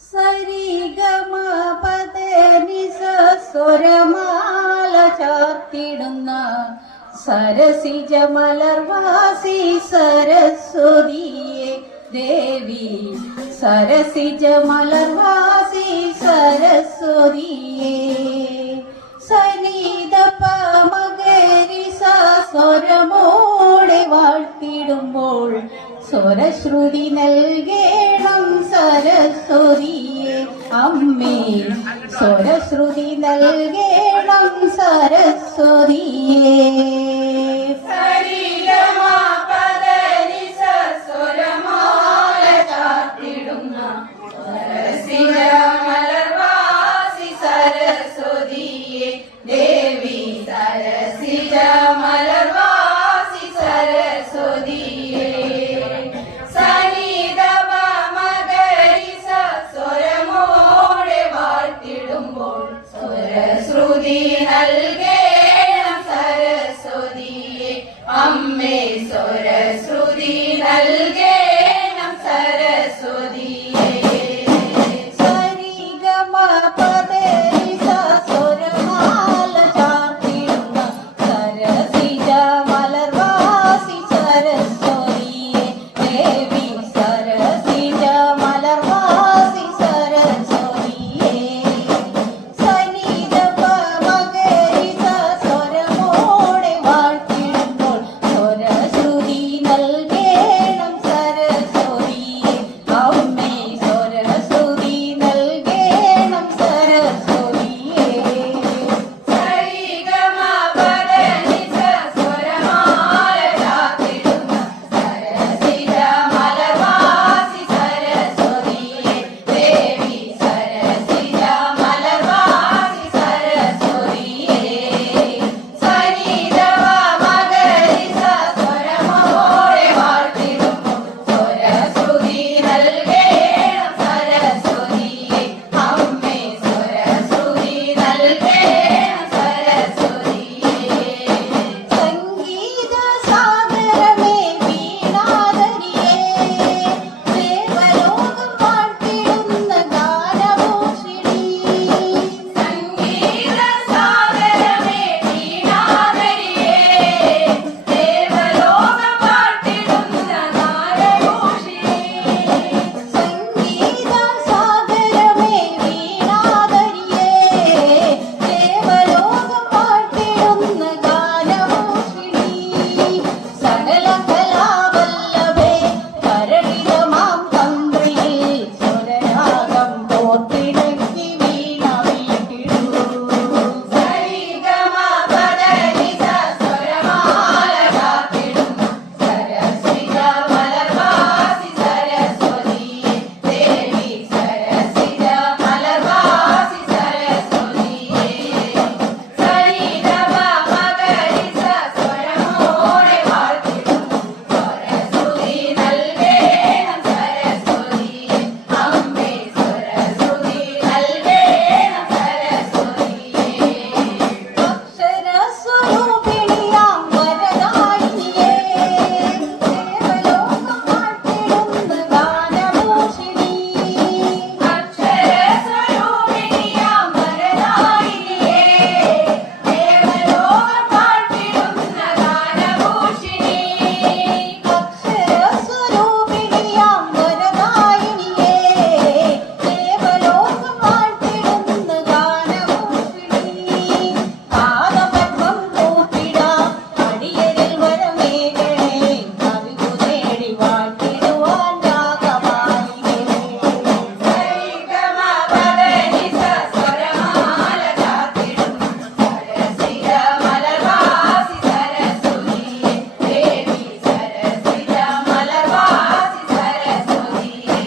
സരിഗമ പദനിസ സ്വരമാല ചാർത്തിടുന്ന സരസിജ മലർവാസി സരസ്വതിയെ ദേവി സരസിജ മലർവാസി സരസ്വതിയെ സനിധ പമകരിസ സ്വരമോടെ വാഴ്ത്തിടുമ്പോൾ സ്വരശ്രുതി നൽകേണം സരസ്വതിയെ അമ്മേ സ്വരശ്രുതി നൽകേണം സരസ്വതിയെ സരിഗമ പദനിസ സ്വരമാല ചാർത്തിടുന്ന സരസിജ മലർവാസി സരസ്വതിയെ ദേവി സരസിജ മലർവാസി സരസ്വതിയെ സനിധ പമകരിസ സ്വരമോടെ വാഴ്ത്തിടുമ്പോൾ സ്വരശ്രുതി നൽകേണം സരസ്വതിയെ അമ്മേ സ്വരശ്രുതി നൽകേണം സരസ്വതിയെ സരിഗമ പദനിസ സ്വരമാല ചാർത്തിടുന്ന സരസിജ മലർവാസി സരസ്വതിയെ ദേവി സരസിജ മലർവാസി സരസ്വതിയെ സനിധ പമകരിസ സ്വരമോടെ വാഴ്ത്തിടുമ്പോൾ സ്വരശ്രുതി നൽകേണം സരസ്വതിയെ അമ്മേ സ്വരശ്രുതി നൽകേണം സരസ്വതിയെ സരിഗമ പദനിസ സ്വരമാല ചാർത്തിടുന്ന സരസിജ മലർവാസി സരസ്വതിയെ ദേവി സരസിജ മലർവാസി സരസ്വതിയെ സനിധ പമകരിസ സ്വരമോടെ വാഴ്ത്തിടുമ്പോൾ സ്വരശ്രുതി നൽകേണം സരസ്വതിയെ അമ്മേ സ്വരശ്രുതി നൽകേണം സരസ്വതിയെ സംഗീത സാഗരമേ വീണാധരിയേ ദേവലോകം പാട്ടിടുന്ന ഗാനഭൂഷിണി സംഗീത സാഗരമേ വീണാധരിയേ ദേവലോകം പാട്ടിടുന്ന ഗാനഭൂഷിണി സംഗീത സാഗരമേ വീണാധരിയേ ദേവലോകം പാട്ടിടുന്ന ഗാനഭൂഷിണി സകല കലാവല്ലഭേ കരളിതമാം തന്ത്രിയിൽ സ്വരരാഗം പോത്തിണക്കി വീണ വീട്ടിടൂ സരിഗമ പദനിസ സ്വരമാല ചാർത്തിടുന്ന സരസിജ മലർവാസി സരസ്വതിയെ ദേവി സരസിജ മലർവാസി സരസ്വതിയെ സനിധ പമകരിസ സ്വരമോടെ വാഴ്ത്തിടുന്ന സ്വരശ്രുതി നൽകേണം സരസ്വതിയെ അമ്മേ സ്വരശ്രുതി നൽകേണം സരസ്വതിയെ അക്ഷരസ്വരൂപിണിയാം വരദായിനിയേ ദേവലോകം പാട്ടിടുന്ന ഗാനഭൂഷിണി അക്ഷരസ്വരൂപിണിയാം വരദായിനിയേ ദേവലോകം പാട്ടിടുന്ന ഗാനഭൂഷിണി അക്ഷരസ്വരൂപിണിയാം വരദായിനിയേ ദേവലോകം പാട്ടിടുന്ന ഗാനഭൂഷിണി പാദപത്മം കൂപ്പിടാം അടിയരിൽ വരമേകണേ കവികു നേടി വാഴ്ത്തിടുവാൻ രാഗമായിരേ സരിഗമ പദനിസ സ്വരമാല ചാർത്തിടുന്ന സരസിജ മലർവാസി സരസ്വതിയെ ദേവി സരസിജ മലർവാസി സരസ്വതിയെ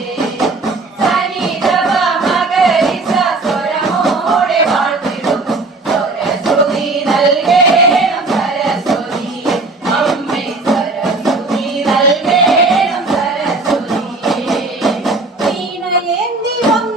സനിധ പമകരിസ സ്വരമോടെ വാഴ്ത്തിടുന്നു സ്വരശ്രുതി നൽകേണം സരസ്വതിയെ അമ്മേ സ്വരശ്രുതി നൽകേണം സരസ്വതിയെ വീണയേന്തി വന്ന